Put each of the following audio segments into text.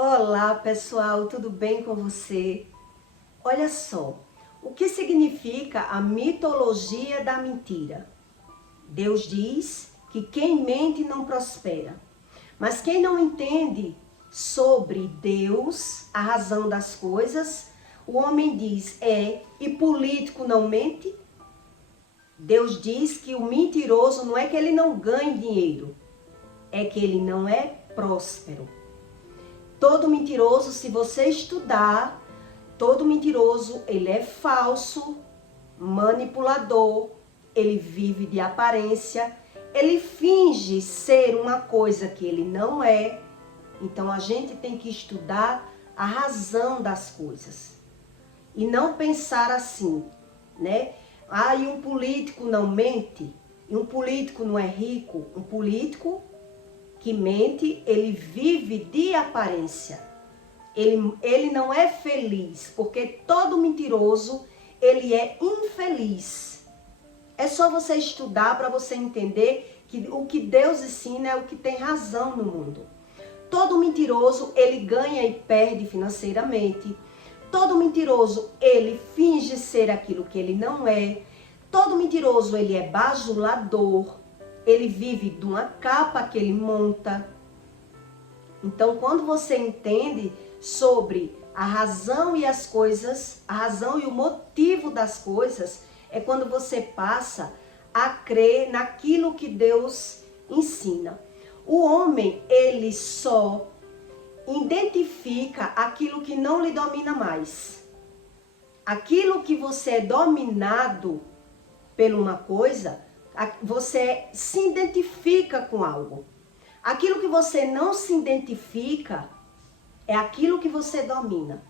Olá pessoal, tudo bem com você? Olha só, o que significa a mitologia da mentira? Deus diz que quem mente não prospera, mas quem não entende sobre Deus, a razão das coisas, o homem diz, e político não mente? Deus diz que o mentiroso não é que ele não ganhe dinheiro, é que ele não é próspero. Todo mentiroso, se você estudar, todo mentiroso, ele é falso, manipulador, ele vive de aparência, ele finge ser uma coisa que ele não é. Então a gente tem que estudar a razão das coisas e não pensar assim, né? E um político não mente, e um político não é rico, um político que mente, ele vive de aparência. Ele não é feliz, porque todo mentiroso, ele é infeliz. É só você estudar para você entender que o que Deus ensina é o que tem razão no mundo. Todo mentiroso, ele ganha e perde financeiramente. Todo mentiroso, ele finge ser aquilo que ele não é. Todo mentiroso, ele é bajulador. Ele vive de uma capa que ele monta. Então, quando você entende sobre a razão e as coisas, a razão e o motivo das coisas, é quando você passa a crer naquilo que Deus ensina. O homem, ele só identifica aquilo que não lhe domina mais. Aquilo que você é dominado por uma coisa, você se identifica com algo. Aquilo que você não se identifica é aquilo que você domina.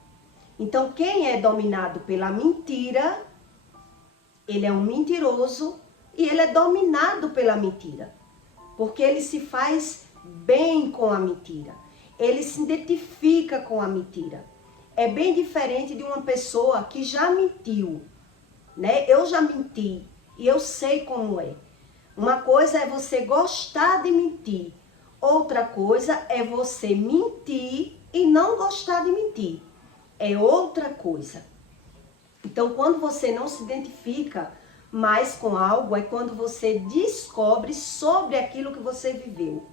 Então, quem é dominado pela mentira, ele é um mentiroso e ele é dominado pela mentira. Porque ele se faz bem com a mentira. Ele se identifica com a mentira. É bem diferente de uma pessoa que já mentiu, né? Eu já menti. E eu sei como é. Uma coisa é você gostar de mentir. Outra coisa é você mentir e não gostar de mentir. É outra coisa. Então, quando você não se identifica mais com algo, é quando você descobre sobre aquilo que você viveu.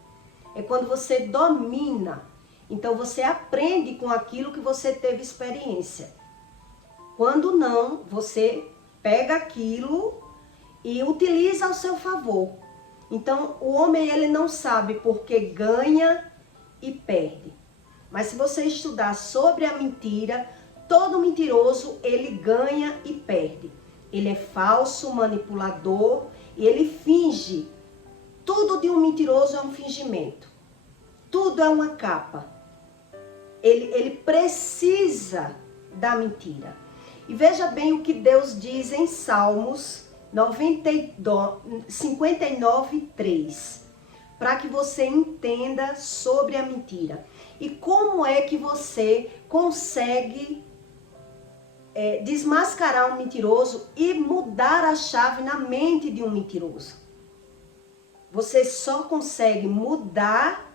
É quando você domina. Então, você aprende com aquilo que você teve experiência. Quando não, você pega aquilo e utiliza ao seu favor. Então, o homem, ele não sabe porque ganha e perde. Mas se você estudar sobre a mentira, todo mentiroso, ele ganha e perde. Ele é falso, manipulador, e ele finge. Tudo de um mentiroso é um fingimento. Tudo é uma capa. Ele precisa da mentira. E veja bem o que Deus diz em Salmos 59:3, para que você entenda sobre a mentira. E como é que você consegue desmascarar um mentiroso e mudar a chave na mente de um mentiroso. Você só consegue mudar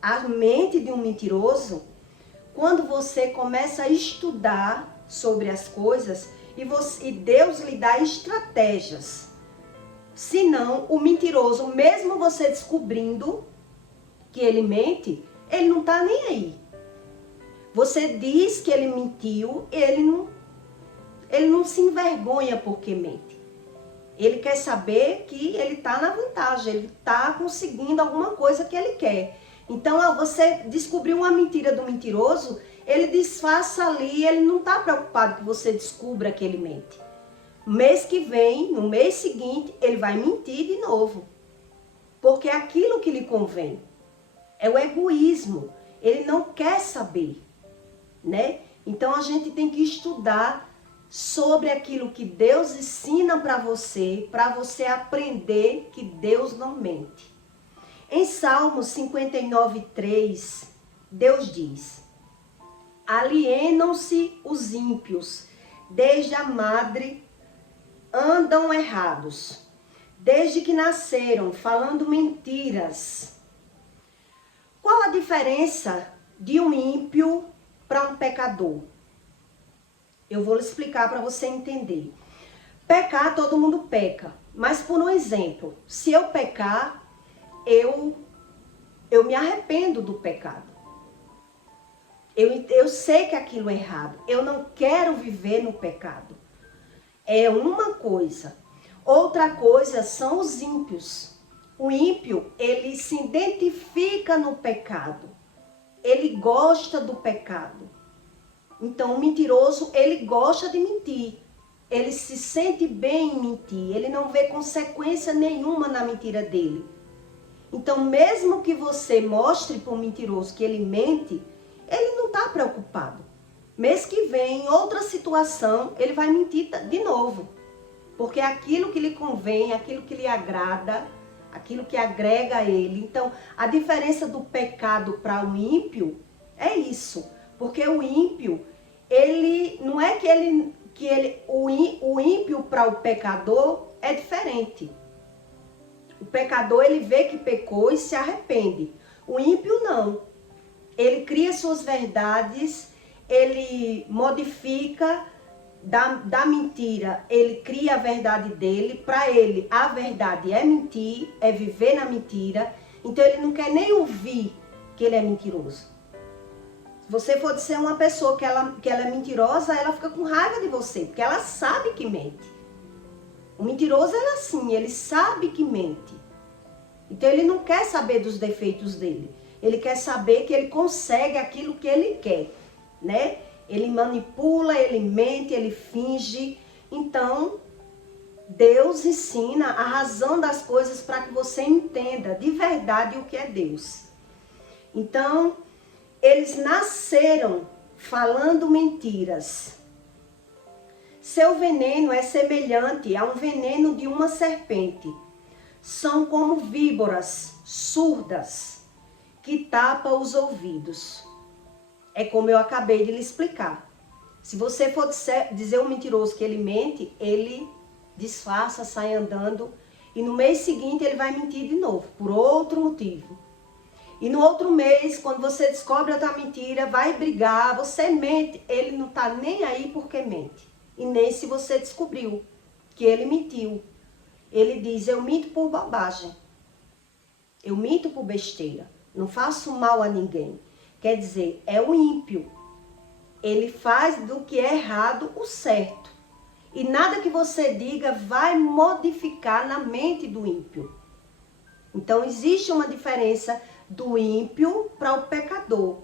a mente de um mentiroso quando você começa a estudar sobre as coisas e Deus lhe dá estratégias. Senão, o mentiroso, mesmo você descobrindo que ele mente, ele não está nem aí. Você diz que ele mentiu, ele não se envergonha porque mente. Ele quer saber que ele está na vantagem, ele está conseguindo alguma coisa que ele quer. Então, você descobriu uma mentira do mentiroso, ele disfarça ali, ele não está preocupado que você descubra que ele mente. Mês que vem, no mês seguinte, ele vai mentir de novo. Porque é aquilo que lhe convém. É o egoísmo. Ele não quer saber, né? Então a gente tem que estudar sobre aquilo que Deus ensina para você aprender que Deus não mente. Em Salmos 59:3, Deus diz: alienam-se os ímpios, desde a madre andam errados, desde que nasceram falando mentiras. Qual a diferença de um ímpio para um pecador? Eu vou lhe explicar para você entender. Pecar, todo mundo peca. Mas por um exemplo, se eu pecar, eu me arrependo do pecado. Eu sei que aquilo é errado. Eu não quero viver no pecado. É uma coisa. Outra coisa são os ímpios. O ímpio, ele se identifica no pecado. Ele gosta do pecado. Então, o mentiroso, ele gosta de mentir. Ele se sente bem em mentir. Ele não vê consequência nenhuma na mentira dele. Então, mesmo que você mostre para o mentiroso que ele mente, ele não está preocupado. Mês que vem, em outra situação, ele vai mentir de novo. Porque é aquilo que lhe convém, aquilo que lhe agrada, aquilo que agrega a ele. Então, a diferença do pecado para o ímpio é isso. Porque o ímpio, ele não é o ímpio para o pecador é diferente. O pecador, ele vê que pecou e se arrepende. O ímpio não. Ele cria suas verdades, ele modifica da mentira, ele cria a verdade dele. Para ele, a verdade é mentir, é viver na mentira. Então, ele não quer nem ouvir que ele é mentiroso. Se você for dizer uma pessoa que ela é mentirosa, ela fica com raiva de você, porque ela sabe que mente. O mentiroso é assim, ele sabe que mente. Então, ele não quer saber dos defeitos dele. Ele quer saber que ele consegue aquilo que ele quer, né? Ele manipula, ele mente, ele finge. Então, Deus ensina a razão das coisas para que você entenda de verdade o que é Deus. Então, eles nasceram falando mentiras. Seu veneno é semelhante a um veneno de uma serpente. São como víboras surdas que tapam os ouvidos. É como eu acabei de lhe explicar. Se você for dizer um mentiroso que ele mente, ele disfarça, sai andando e no mês seguinte ele vai mentir de novo, por outro motivo. E no outro mês, quando você descobre outra mentira, vai brigar, você mente, ele não está nem aí porque mente. E nem se você descobriu que ele mentiu. Ele diz, eu minto por bobagem. Eu minto por besteira. Não faço mal a ninguém. Quer dizer, é o ímpio. Ele faz do que é errado o certo. E nada que você diga vai modificar na mente do ímpio. Então, existe uma diferença do ímpio para o pecador.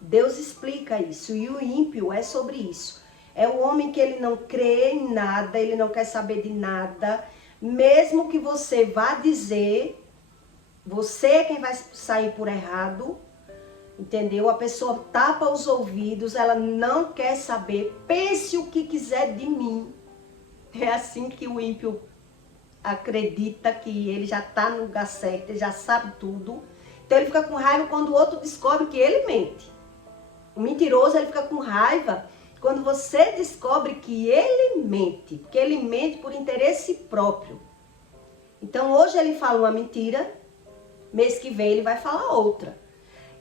Deus explica isso. E o ímpio é sobre isso. É o homem que ele não crê em nada, ele não quer saber de nada. Mesmo que você vá dizer, você é quem vai sair por errado, entendeu? A pessoa tapa os ouvidos, ela não quer saber, pense o que quiser de mim. É assim que o ímpio acredita que ele já está no lugar certo, ele já sabe tudo. Então ele fica com raiva quando o outro descobre que ele mente. O mentiroso, ele fica com raiva quando você descobre que ele mente, porque ele mente por interesse próprio. Então hoje ele fala uma mentira, mês que vem ele vai falar outra.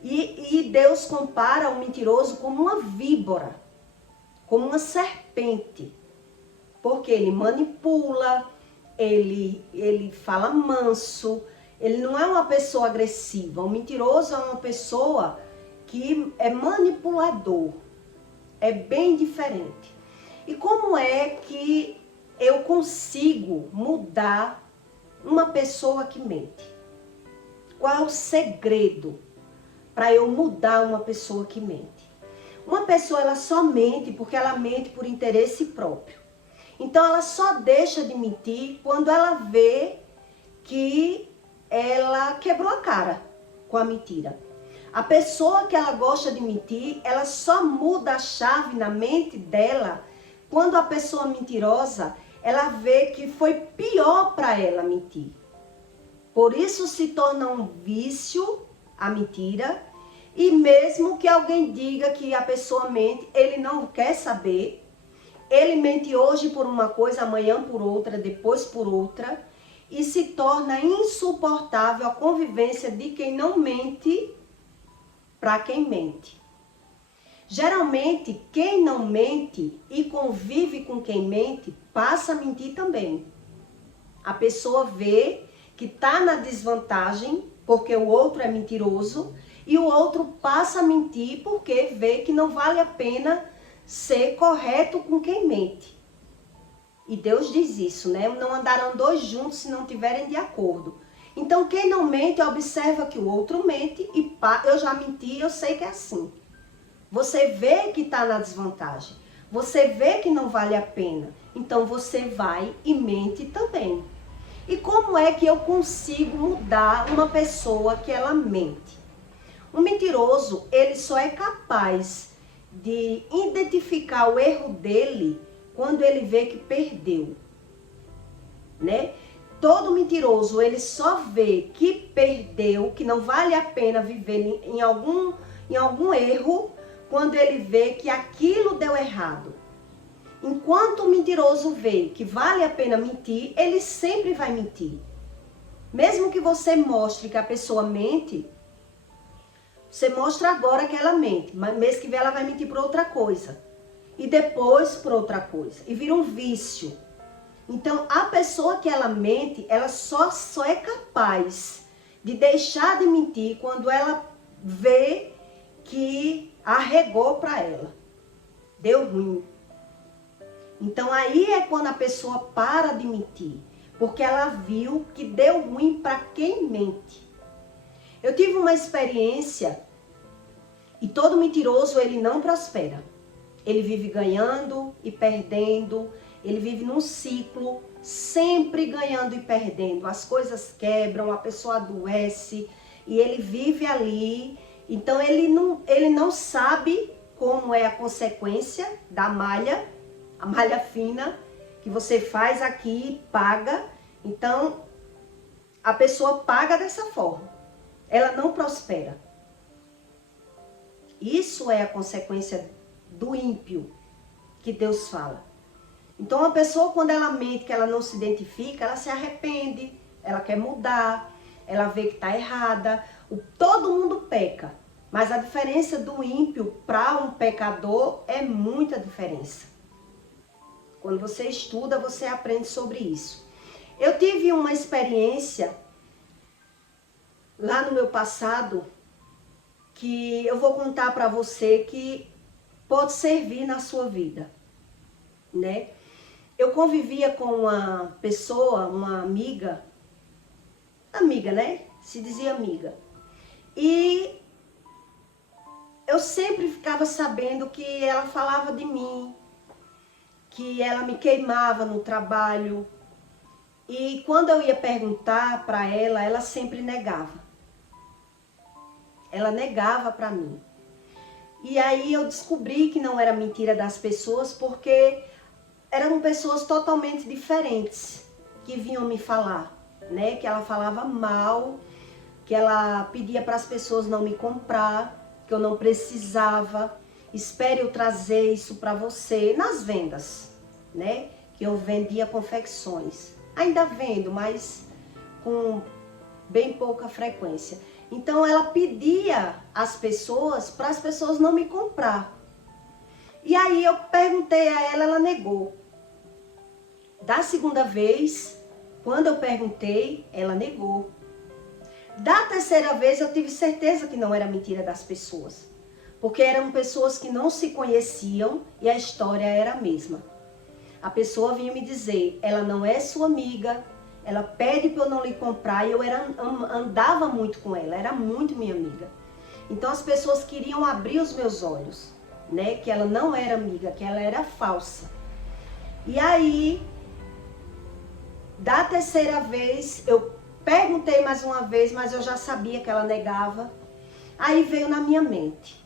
E Deus compara o mentiroso como uma víbora, como uma serpente. Porque ele manipula, ele fala manso, ele não é uma pessoa agressiva. O mentiroso é uma pessoa que é manipulador. É bem diferente. E como é que eu consigo mudar uma pessoa que mente? Qual é o segredo para eu mudar uma pessoa que mente? Uma pessoa, ela só mente porque ela mente por interesse próprio. Então, ela só deixa de mentir quando ela vê que ela quebrou a cara com a mentira. A pessoa que ela gosta de mentir, ela só muda a chave na mente dela quando a pessoa mentirosa, ela vê que foi pior para ela mentir. Por isso se torna um vício a mentira. E mesmo que alguém diga que a pessoa mente, ele não quer saber. Ele mente hoje por uma coisa, amanhã por outra, depois por outra. E se torna insuportável a convivência de quem não mente para quem mente. Geralmente, quem não mente e convive com quem mente, passa a mentir também. A pessoa vê que está na desvantagem porque o outro é mentiroso e o outro passa a mentir porque vê que não vale a pena ser correto com quem mente. E Deus diz isso, né? Não andarão dois juntos se não tiverem de acordo. Então, quem não mente, observa que o outro mente e eu já menti, eu sei que é assim. Você vê que está na desvantagem. Você vê que não vale a pena. Então, você vai e mente também. E como é que eu consigo mudar uma pessoa que ela mente? Um mentiroso, ele só é capaz de identificar o erro dele quando ele vê que perdeu, né? Todo mentiroso, ele só vê que perdeu, que não vale a pena viver em algum erro, quando ele vê que aquilo deu errado. Enquanto o mentiroso vê que vale a pena mentir, ele sempre vai mentir. Mesmo que você mostre que a pessoa mente, você mostra agora que ela mente, mas mês que vem ela vai mentir por outra coisa. E depois por outra coisa. E vira um vício. Então, a pessoa que ela mente, ela só é capaz de deixar de mentir quando ela vê que arregou para ela. Deu ruim. Então, aí é quando a pessoa para de mentir. Porque ela viu que deu ruim para quem mente. Eu tive uma experiência e todo mentiroso, ele não prospera. Ele vive ganhando e perdendo. Ele vive num ciclo, sempre ganhando e perdendo. As coisas quebram, a pessoa adoece e ele vive ali. Então ele não sabe como é a consequência da malha, a malha fina, que você faz aqui e paga. Então a pessoa paga dessa forma. Ela não prospera. Isso é a consequência do ímpio que Deus fala. Então, a pessoa, quando ela mente, que ela não se identifica, ela se arrepende, ela quer mudar, ela vê que está errada. Todo mundo peca, mas a diferença do ímpio para um pecador é muita diferença. Quando você estuda, você aprende sobre isso. Eu tive uma experiência lá no meu passado que eu vou contar para você que pode servir na sua vida, né? Eu convivia com uma pessoa, uma amiga, né? Se dizia amiga. E eu sempre ficava sabendo que ela falava de mim, que ela me queimava no trabalho. E quando eu ia perguntar para ela, ela sempre negava. Ela negava para mim. E aí eu descobri que não era mentira das pessoas, porque eram pessoas totalmente diferentes que vinham me falar, né? Que ela falava mal, que ela pedia para as pessoas não me comprar, que eu não precisava. Espere eu trazer isso para você nas vendas, né? Que eu vendia confecções. Ainda vendo, mas com bem pouca frequência. Então ela pedia às pessoas para as pessoas não me comprar. E aí eu perguntei a ela, ela negou. Da segunda vez, quando eu perguntei, ela negou. Da terceira vez eu tive certeza que não era mentira das pessoas. Porque eram pessoas que não se conheciam e a história era a mesma. A pessoa vinha me dizer, ela não é sua amiga, ela pede para eu não lhe comprar, e eu andava muito com ela, era muito minha amiga. Então as pessoas queriam abrir os meus olhos, né? Que ela não era amiga, que ela era falsa. E aí, da terceira vez, eu perguntei mais uma vez, mas eu já sabia que ela negava. Aí veio na minha mente.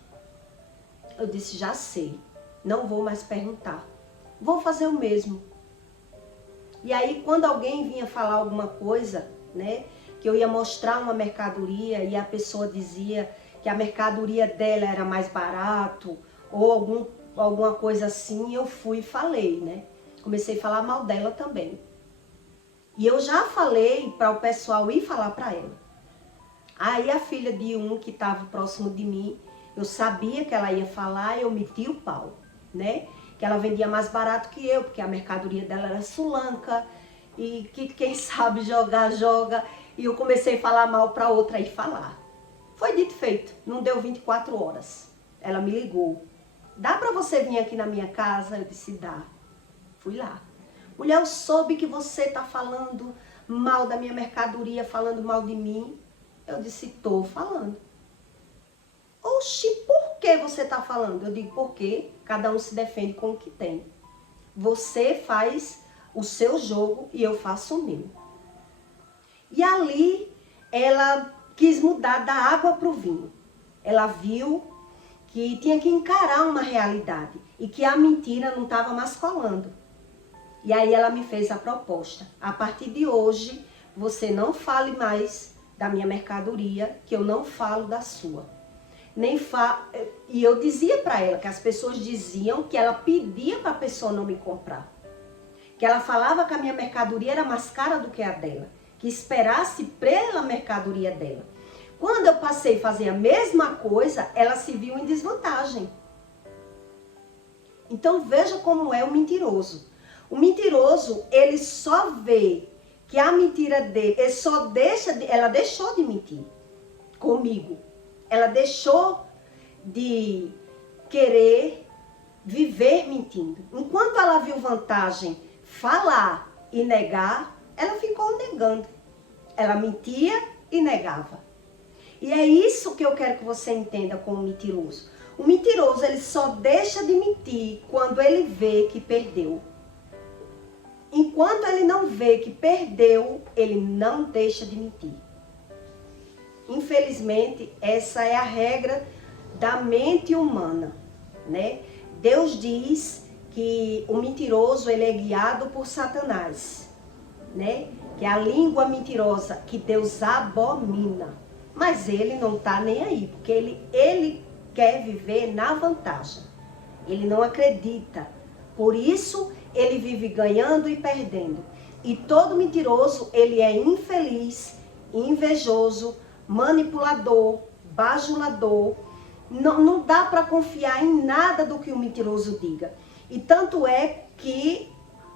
Eu disse, já sei, não vou mais perguntar. Vou fazer o mesmo. E aí, quando alguém vinha falar alguma coisa, né, que eu ia mostrar uma mercadoria e a pessoa dizia que a mercadoria dela era mais barato ou alguma coisa assim, eu fui e falei, né? Comecei a falar mal dela também. E eu já falei para o pessoal ir falar para ela. Aí a filha de um que estava próximo de mim Eu sabia que ela ia falar, eu meti o pau, né? Que ela vendia mais barato que eu, porque a mercadoria dela era sulanca, e que quem sabe jogar, joga. E eu comecei a falar mal para outra e falar. Foi dito e feito, não deu 24 horas. Ela me ligou. Dá para você vir aqui na minha casa? Eu disse, dá. Fui lá. Mulher, eu soube que você está falando mal da minha mercadoria, falando mal de mim. Eu disse, estou falando. Oxi, por que você está falando? Eu digo, porque cada um se defende com o que tem. Você faz o seu jogo e eu faço o meu. E ali ela quis mudar da água para o vinho. Ela viu que tinha que encarar uma realidade e que a mentira não estava mais colando. E aí ela me fez a proposta. A partir de hoje, você não fale mais da minha mercadoria, que eu não falo da sua. E eu dizia para ela que as pessoas diziam que ela pedia para a pessoa não me comprar. Que ela falava que a minha mercadoria era mais cara do que a dela. Que esperasse pela mercadoria dela. Quando eu passei a fazer a mesma coisa, ela se viu em desvantagem. Então veja como é o mentiroso. O mentiroso, ele só vê que a mentira dele, ela deixou de mentir comigo. Ela deixou de querer viver mentindo. Enquanto ela viu vantagem falar e negar, ela ficou negando. Ela mentia e negava. E é isso que eu quero que você entenda com o mentiroso. O mentiroso, ele só deixa de mentir quando ele vê que perdeu. Enquanto ele não vê que perdeu, ele não deixa de mentir. Infelizmente, essa é a regra da mente humana, né? Deus diz que o mentiroso, ele é guiado por Satanás, né? Que é a língua mentirosa que Deus abomina. Mas ele não está nem aí, porque ele quer viver na vantagem. Ele não acredita. Por isso, ele vive ganhando e perdendo. E todo mentiroso, ele é infeliz, invejoso, manipulador, bajulador. Não dá para confiar em nada do que o mentiroso diga. E tanto é que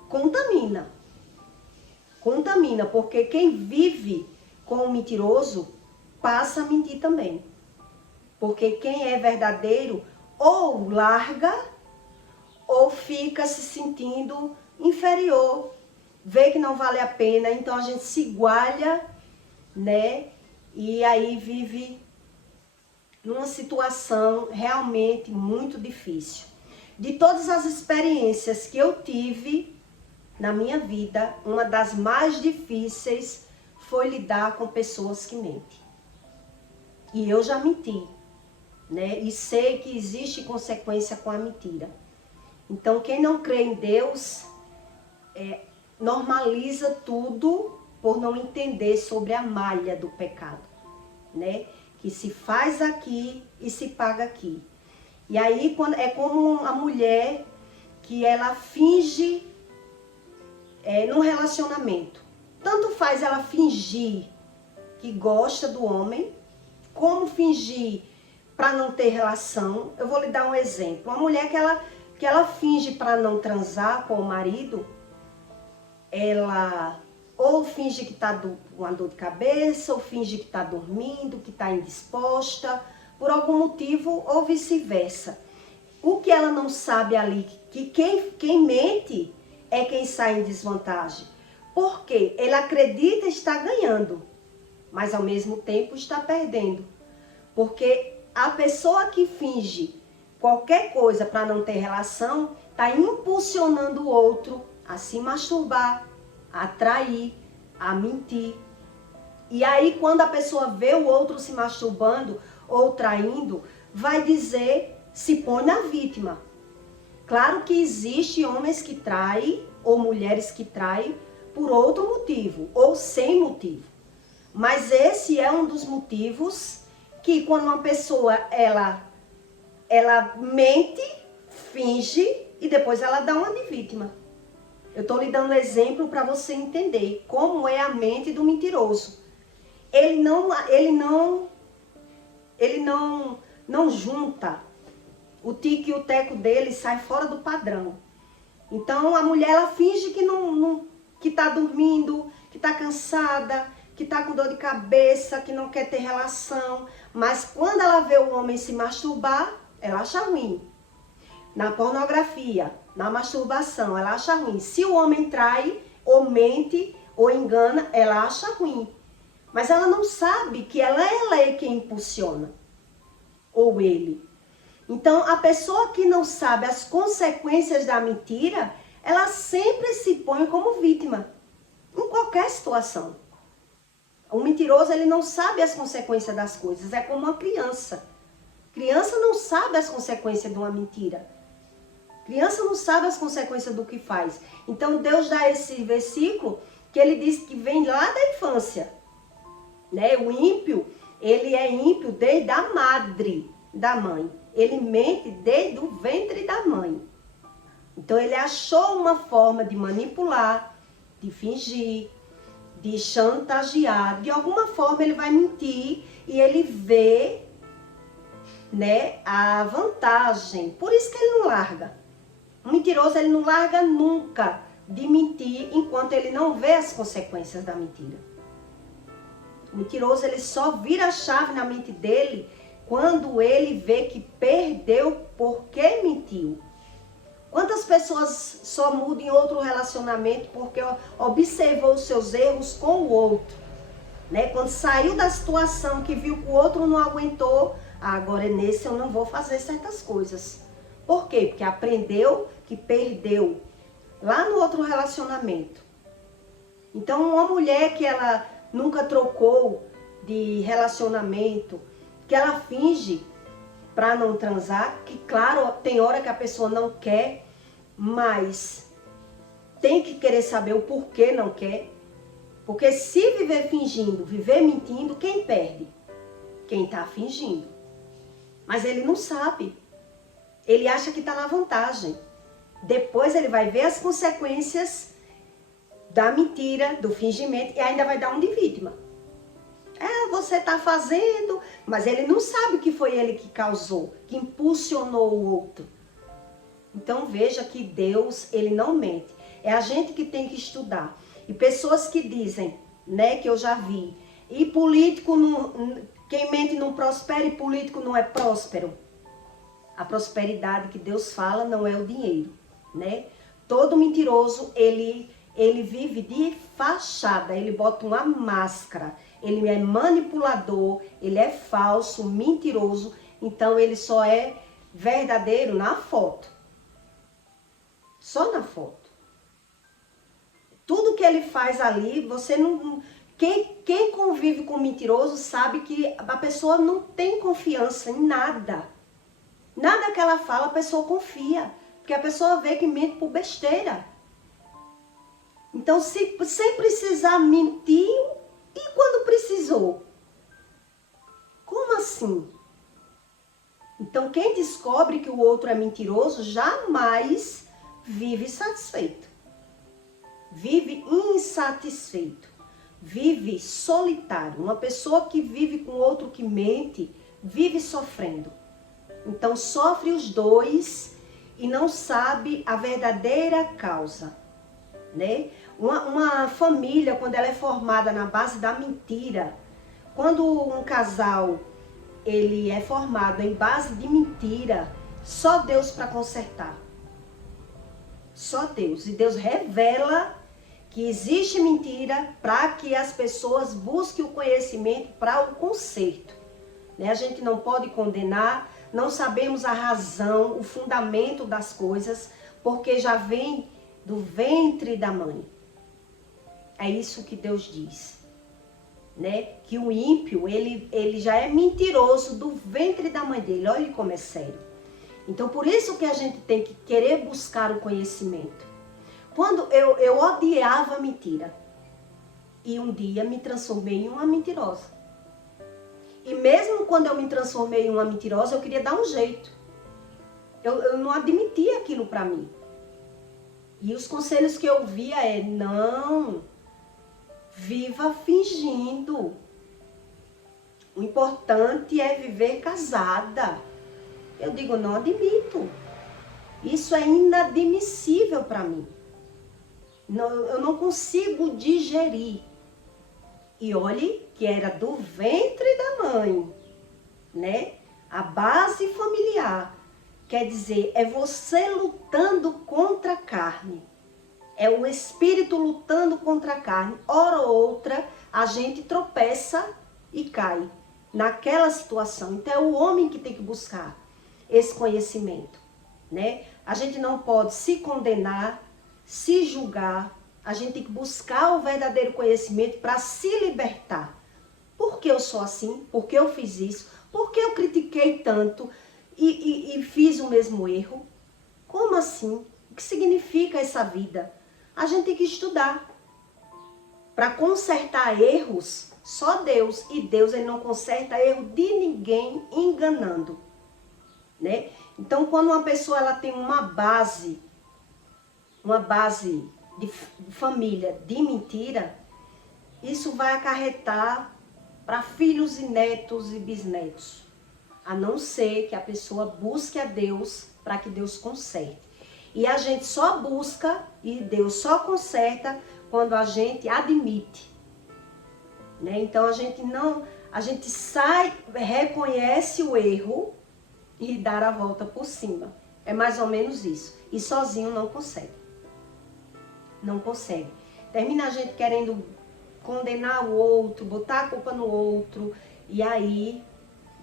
contamina. Contamina, porque quem vive com o mentiroso passa a mentir também. Porque quem é verdadeiro ou larga ou fica se sentindo inferior, vê que não vale a pena, então a gente se iguala, né? E aí vive numa situação realmente muito difícil. De todas as experiências que eu tive na minha vida, uma das mais difíceis foi lidar com pessoas que mentem. E eu já menti, né? E sei que existe consequência com a mentira. Então, quem não crê em Deus, normaliza tudo por não entender sobre a malha do pecado, né? Que se faz aqui e se paga aqui. E aí, é como a mulher que ela finge num relacionamento. Tanto faz ela fingir que gosta do homem, como fingir para não ter relação. Eu vou lhe dar um exemplo. Uma mulher que ela finge para não transar com o marido, ela ou finge que está com uma dor de cabeça, ou finge que está dormindo, que está indisposta, por algum motivo, ou vice-versa. O que ela não sabe ali, que quem mente é quem sai em desvantagem. Porque ele acredita estar ganhando, mas ao mesmo tempo está perdendo. Porque a pessoa que finge qualquer coisa para não ter relação, está impulsionando o outro a se masturbar, a trair, a mentir. E aí, quando a pessoa vê o outro se masturbando ou traindo, vai dizer, se põe na vítima. Claro que existe homens que traem ou mulheres que traem por outro motivo ou sem motivo. Mas esse é um dos motivos que quando uma pessoa ela mente, finge e depois ela dá uma de vítima. Eu estou lhe dando exemplo para você entender como é a mente do mentiroso. Ele não não junta. O tique e o teco dele sai fora do padrão. Então a mulher ela finge que que tá dormindo, que tá cansada, que tá com dor de cabeça, que não quer ter relação. Mas quando ela vê o homem se masturbar, ela acha ruim. Na pornografia, na masturbação, ela acha ruim. Se o homem trai, ou mente, ou engana, ela acha ruim. Mas ela não sabe que ela é quem impulsiona. Ou ele. Então, a pessoa que não sabe as consequências da mentira, ela sempre se põe como vítima. Em qualquer situação. O mentiroso, ele não sabe as consequências das coisas. É como uma criança. Criança não sabe as consequências de uma mentira. Criança não sabe as consequências do que faz. Então, Deus dá esse versículo que ele diz que vem lá da infância. Né? O ímpio, ele é ímpio desde a madre da mãe. Ele mente desde o ventre da mãe. Então ele achou uma forma de manipular, de fingir, de chantagear. De alguma forma ele vai mentir e ele vê, né, a vantagem. Por isso que ele não larga. O mentiroso ele não larga nunca de mentir enquanto ele não vê as consequências da mentira. O mentiroso ele só vira a chave na mente dele quando ele vê que perdeu porque mentiu. Quantas pessoas só mudam em outro relacionamento porque observou os seus erros com o outro? Né? Quando saiu da situação que viu que o outro não aguentou, agora nesse eu não vou fazer certas coisas. Por quê? Porque aprendeu que perdeu lá no outro relacionamento. Então uma mulher que ela nunca trocou de relacionamento, que ela finge para não transar, que claro, tem hora que a pessoa não quer, mas tem que querer saber o porquê não quer. Porque se viver fingindo, viver mentindo, quem perde? Quem está fingindo. Mas ele não sabe. Ele acha que está na vantagem. Depois ele vai ver as consequências da mentira, do fingimento, e ainda vai dar um de vítima. Você está fazendo, mas ele não sabe que foi ele que causou, que impulsionou o outro. Então veja que Deus, ele não mente. É a gente que tem que estudar. E pessoas que dizem, né, que eu já vi, e político, não, quem mente não prospera e político não é próspero. A prosperidade que Deus fala não é o dinheiro, né? Todo mentiroso, ele vive de fachada, ele bota uma máscara. Ele é manipulador, ele é falso, mentiroso, então ele só é verdadeiro na foto. Só na foto. Tudo que ele faz ali, você não... Quem convive com mentiroso sabe que a pessoa não tem confiança em nada. Nada que ela fala, a pessoa confia. Porque a pessoa vê que mente por besteira. Então, sem precisar mentir... E quando precisou? Como assim? Então, quem descobre que o outro é mentiroso jamais vive satisfeito. Vive insatisfeito. Vive solitário. Uma pessoa que vive com outro que mente, vive sofrendo. Então, sofre os dois e não sabe a verdadeira causa, né? Uma família, quando ela é formada na base da mentira, quando um casal ele é formado em base de mentira, só Deus para consertar. Só Deus. E Deus revela que existe mentira para que as pessoas busquem o conhecimento para o conserto. Né? A gente não pode condenar, não sabemos a razão, o fundamento das coisas, porque já vem do ventre da mãe. É isso que Deus diz, né? Que o ímpio, ele já é mentiroso do ventre da mãe dele. Olha como é sério. Então, por isso que a gente tem que querer buscar o conhecimento. Quando eu odiava a mentira, e um dia me transformei em uma mentirosa. E mesmo quando eu me transformei em uma mentirosa, eu queria dar um jeito. Eu não admitia aquilo para mim. E os conselhos que eu via é, não... Viva fingindo. O importante é viver casada. Eu digo, não admito. Isso é inadmissível para mim. Eu não consigo digerir. E olhe que era do ventre da mãe, né? A base familiar. Quer dizer, é você lutando contra a carne. É o espírito lutando contra a carne. Hora ou outra, a gente tropeça e cai naquela situação. Então, é o homem que tem que buscar esse conhecimento, né? A gente não pode se condenar, se julgar. A gente tem que buscar o verdadeiro conhecimento para se libertar. Por que eu sou assim? Por que eu fiz isso? Por que eu critiquei tanto e fiz o mesmo erro? Como assim? O que significa essa vida? A gente tem que estudar. Para consertar erros, só Deus. E Deus, ele não conserta erro de ninguém enganando, né? Então, quando uma pessoa ela tem uma base de família de mentira, isso vai acarretar para filhos e netos e bisnetos. A não ser que a pessoa busque a Deus para que Deus conserte. E a gente só busca e Deus só conserta quando a gente admite, né? Então a gente sai, reconhece o erro e dá a volta por cima. É mais ou menos isso. E sozinho não consegue. Não consegue. Termina a gente querendo condenar o outro, botar a culpa no outro, e aí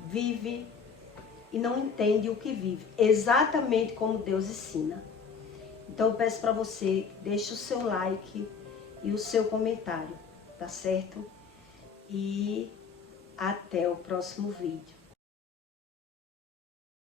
vive e não entende o que vive. Exatamente como Deus ensina. Então eu peço para você, deixe o seu like e o seu comentário, tá certo? E até o próximo vídeo.